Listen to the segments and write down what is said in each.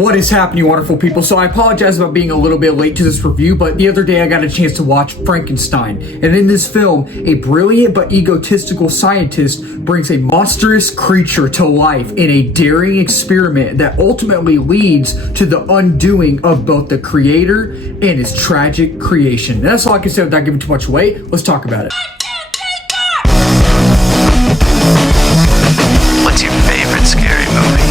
What is happening, wonderful people? So I apologize about being a little bit late to this review, but the other day I got a chance to watch Frankenstein. And in this film, a brilliant but egotistical scientist brings a monstrous creature to life in a daring experiment that ultimately leads to the undoing of both the creator and his tragic creation. And that's all I can say without giving too much away. Let's talk about it. What's your favorite scary movie?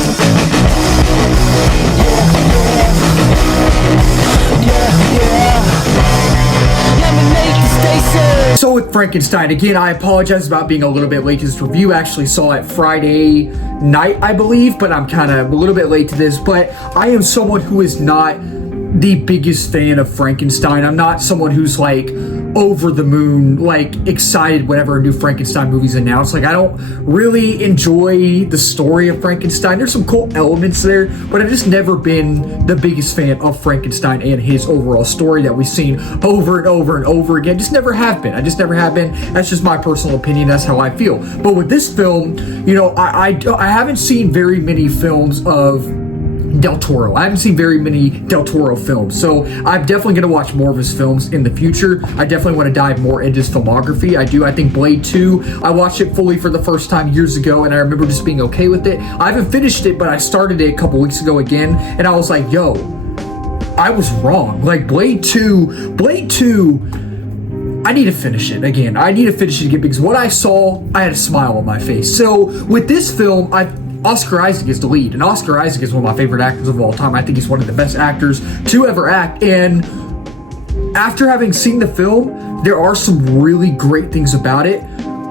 So with Frankenstein, again, I apologize about being a little bit late to this review. I actually saw it Friday night, I believe, but I'm kind of a little bit late to this. But I am someone who is not the biggest fan of Frankenstein. I'm not someone who's like over the moon, like excited whenever a new Frankenstein movie's announced. Like, I don't really enjoy the story of Frankenstein. There's some cool elements there, but I've just never been the biggest fan of Frankenstein and his overall story that we've seen over and over and over again. Just never have been. I just never have been. That's just my personal opinion. That's how I feel. But with this film, you know, I haven't seen very many films of Del Toro. I haven't seen very many Del Toro films, so I'm definitely going to watch more of his films in the future. I definitely want to dive more into his filmography. I think Blade 2, I watched it fully for the first time years ago, and I remember just being okay with it. I haven't finished it, but I started it a couple weeks ago again, and I was like, yo, I was wrong. Like, Blade 2, I need to finish it again. I need to finish it again because what I saw, I had a smile on my face. So with this film, Oscar Isaac is the lead, and Oscar Isaac is one of my favorite actors of all time. I think he's one of the best actors to ever act, and after having seen the film, there are some really great things about it,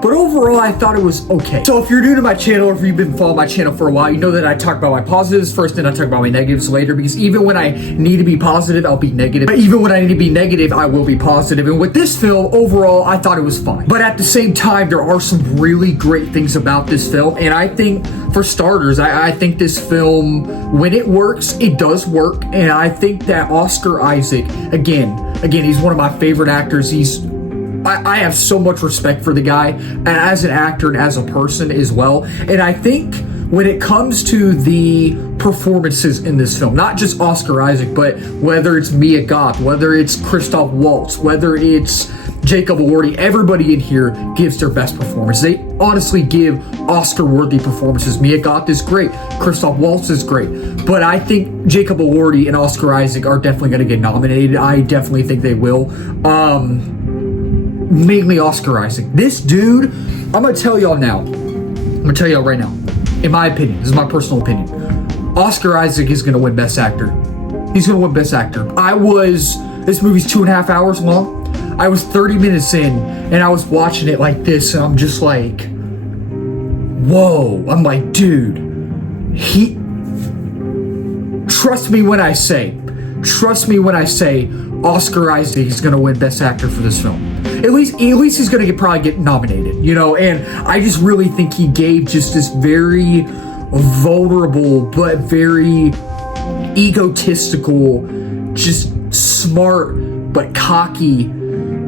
but overall, I thought it was okay. So if you're new to my channel, or if you've been following my channel for a while, you know that I talk about my positives first, and I talk about my negatives later, because even when I need to be positive, I'll be negative. But even when I need to be negative, I will be positive. And with this film, overall, I thought it was fine. But at the same time, there are some really great things about this film, and I think, for starters, I think this film, when it works, it does work, and I think that Oscar Isaac, again, he's one of my favorite actors. I have so much respect for the guy as an actor and as a person as well. And I think when it comes to the performances in this film, not just Oscar Isaac, but whether it's Mia Goth, whether it's Christoph Waltz, whether it's Jacob Elordi, everybody in here gives their best performance. They honestly give Oscar-worthy performances. Mia Goth is great. Christoph Waltz is great. But I think Jacob Elordi and Oscar Isaac are definitely going to get nominated. I definitely think they will. Mainly Oscar Isaac. This dude, I'm going to tell y'all now. I'm going to tell y'all right now. In my opinion, this is my personal opinion, Oscar Isaac is going to win Best Actor. He's going to win Best Actor. This movie's 2.5 hours long. I was 30 minutes in, and I was watching it like this, and I'm just like, whoa. I'm like, dude, trust me when I say, Oscar Isaac is going to win Best Actor for this film. At least he's going to probably get nominated, you know, and I just really think he gave just this very vulnerable but very egotistical, just smart but cocky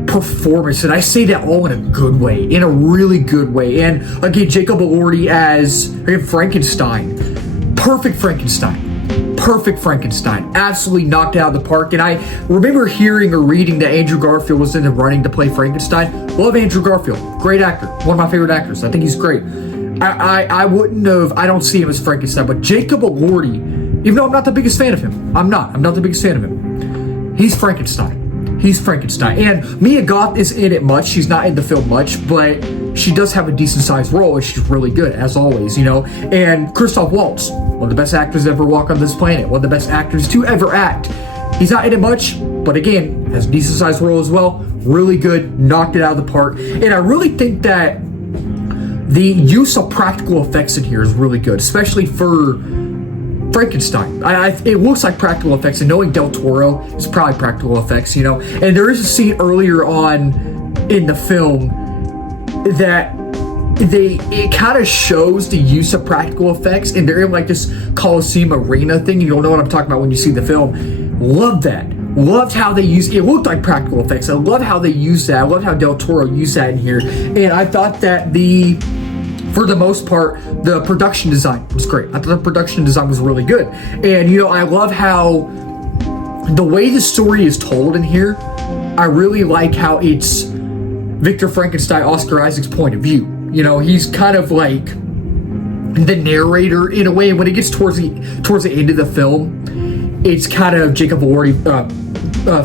performance, and I say that all in a good way, in a really good way. And again, Jacob Elordi as Frankenstein, perfect Frankenstein, absolutely knocked it out of the park. And I remember hearing or reading that Andrew Garfield was in the running to play Frankenstein. Love Andrew Garfield, great actor, one of my favorite actors. I think he's great. I don't see him as Frankenstein, but Jacob Elordi, even though I'm not the biggest fan of him, I'm not the biggest fan of him, he's Frankenstein. And Mia Goth isn't in it much. She's not in the film much, but she does have a decent sized role, and she's really good, as always, you know. And Christoph Waltz, one of the best actors to ever walk on this planet, one of the best actors to ever act. He's not in it much, but again, has a decent sized role as well. Really good, knocked it out of the park. And I really think that the use of practical effects in here is really good, especially for Frankenstein. It looks like practical effects, and knowing Del Toro, it's probably practical effects, you know. And there is a scene earlier on in the film that it kind of shows the use of practical effects, and they're in like this Coliseum arena thing. You don't know what I'm talking about when you see the film. Love that. Loved how they used it. Looked like practical effects. I love how they used that. I love how Del Toro used that in here. And I thought that the for the most part, the production design was great. I thought the production design was really good. And, I love how the way the story is told in here, I really like how it's Victor Frankenstein, Oscar Isaac's point of view. He's kind of like the narrator in a way. And when it gets towards the end of the film, it's kind of Jacob Elordi,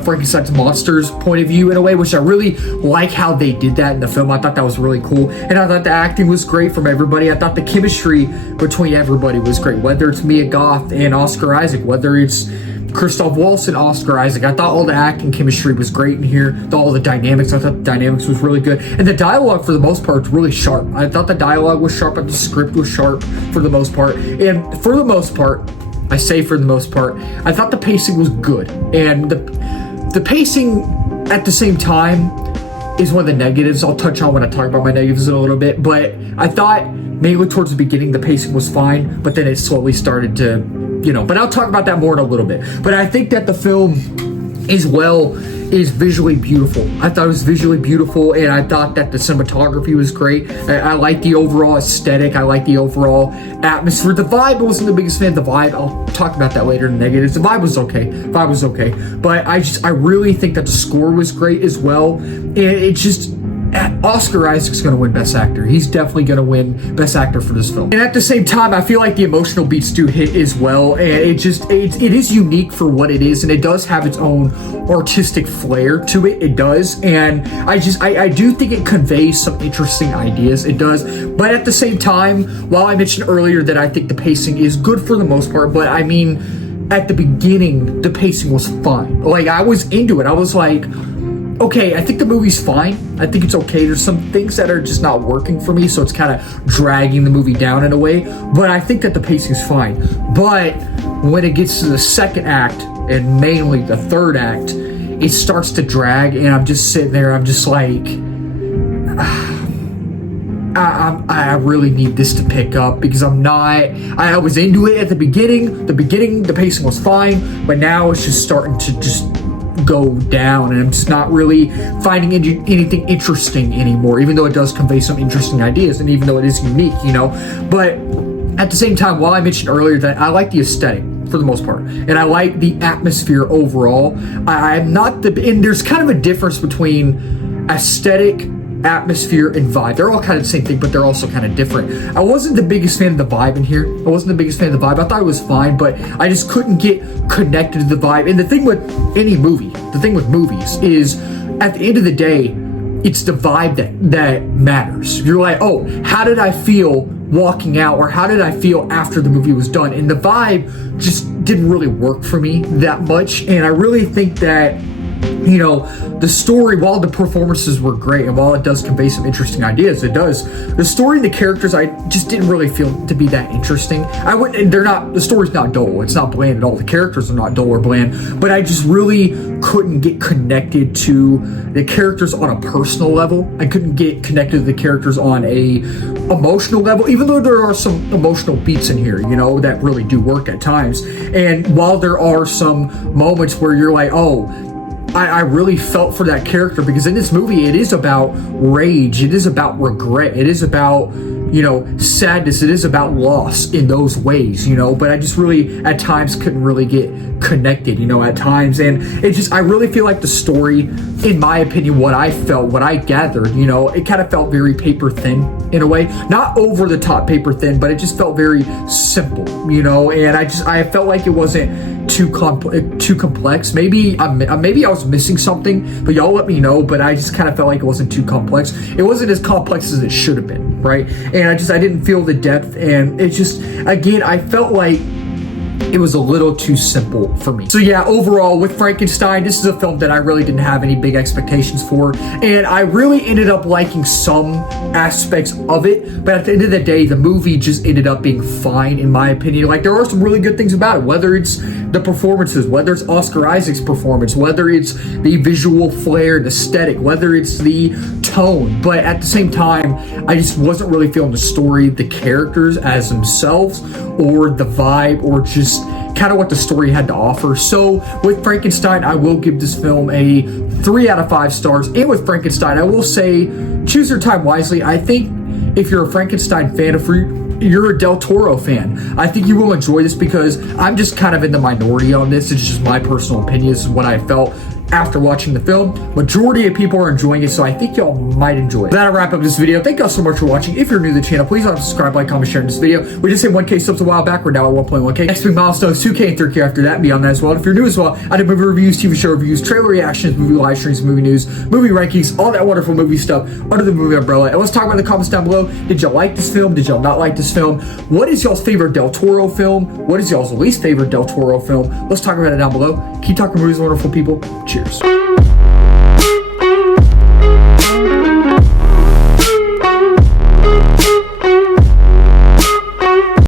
Frankenstein's monster's point of view in a way, which I really like how they did that in the film. I thought that was really cool, and I thought the acting was great from everybody. I thought the chemistry between everybody was great, whether it's Mia Goth and Oscar Isaac, whether it's Christoph Waltz and Oscar Isaac. I thought all the acting chemistry was great in here. All the dynamics, I thought the dynamics was really good, and the dialogue for the most part was really sharp. I thought the dialogue was sharp, and the script was sharp for the most part, and for the most part, I say for the most part, I thought the pacing was good. And the pacing at the same time is one of the negatives I'll touch on when I talk about my negatives in a little bit. But I thought mainly towards the beginning the pacing was fine, but then it slowly started to, but I'll talk about that more in a little bit. But I think that the film is visually beautiful. I thought it was visually beautiful, and I thought that the cinematography was great. I like the overall aesthetic. I like the overall atmosphere. The vibe, I wasn't the biggest fan of the vibe. I'll talk about that later in the negatives. The vibe was okay. But I really think that the score was great as well. And it just, Oscar Isaac's going to win Best Actor. He's definitely going to win Best Actor for this film. And at the same time, I feel like the emotional beats do hit as well. And it is unique for what it is, and it does have its own artistic flair to it. It does. And I do think it conveys some interesting ideas. It does. But at the same time, while I mentioned earlier that I think the pacing is good for the most part, but I mean, at the beginning, the pacing was fine. Like, I was into it. I was like, okay, I think the movie's fine. I think it's okay. There's some things that are just not working for me, so it's kind of dragging the movie down in a way. But I think that the pacing's fine. But when it gets to the second act, and mainly the third act, it starts to drag, and I'm just sitting there. I'm just like, I really need this to pick up, because I was into it at the beginning. The pacing was fine, but now it's just starting to just go down, and I'm just not really finding anything interesting anymore, even though it does convey some interesting ideas, and even though it is unique, but at the same time, while I mentioned earlier that I like the aesthetic for the most part, and I like the atmosphere overall, I'm not and there's kind of a difference between aesthetic, atmosphere, and vibe. They're all kind of the same thing, but they're also kind of different. I wasn't the biggest fan of the vibe in here. I thought it was fine, but I just couldn't get connected to the vibe. And the thing with movies is, at the end of the day, it's the vibe that matters. You're like, oh, how did I feel walking out, or how did I feel after the movie was done? And the vibe just didn't really work for me that much. And I really think that, the story, while the performances were great, and while it does convey some interesting ideas, it does. The story and the characters, I just didn't really feel to be that interesting. The story's not dull. It's not bland at all. The characters are not dull or bland, but I just really couldn't get connected to the characters on a personal level. I couldn't get connected to the characters on a emotional level, even though there are some emotional beats in here, that really do work at times. And while there are some moments where you're like, oh, I really felt for that character, because in this movie, it is about rage. It is about regret. It is about, sadness. It is about loss in those ways, but I just really, at times, couldn't really get connected, at times. And I really feel like the story, in my opinion, what I felt, what I gathered, it kind of felt very paper thin in a way. Not over the top paper thin, but it just felt very simple, and I felt like it wasn't too complex. Maybe I was missing something, but y'all let me know. But I just kind of felt like it wasn't too complex. It wasn't as complex as it should have been, right? And I didn't feel the depth, and it just, again, I felt like it was a little too simple for me. So yeah, overall, with Frankenstein, this is a film that I really didn't have any big expectations for, and I really ended up liking some aspects of it, but at the end of the day, the movie just ended up being fine, in my opinion. Like, there are some really good things about it, whether it's the performances, whether it's Oscar Isaac's performance, whether it's the visual flair, the aesthetic, whether it's the tone, but at the same time, I just wasn't really feeling the story, the characters as themselves, or the vibe, or just kind of what the story had to offer. So with Frankenstein, I will give this film a 3 out of 5 stars. And with Frankenstein, I will say, choose your time wisely. I think if you're a Frankenstein fan, if you're a Del Toro fan. I think you will enjoy this because I'm just kind of in the minority on this. It's just my personal opinion. This is what I felt after watching the film. Majority of people are enjoying it, so I think y'all might enjoy it. That'll wrap up this video. Thank y'all so much for watching. If you're new to the channel, please don't subscribe, like, comment, share in this video. We just hit 1K subs a while back. We're now at 1.1K. Next big milestone is 2K and 3K after that. Beyond that as well. And if you're new as well, I do movie reviews, TV show reviews, trailer reactions, movie live streams, movie news, movie rankings, all that wonderful movie stuff under the movie umbrella. And let's talk about in the comments down below. Did y'all like this film? Did y'all not like this film? What is y'all's favorite Del Toro film? What is y'all's least favorite Del Toro film? Let's talk about it down below. Keep talking movies, wonderful people. Cheers.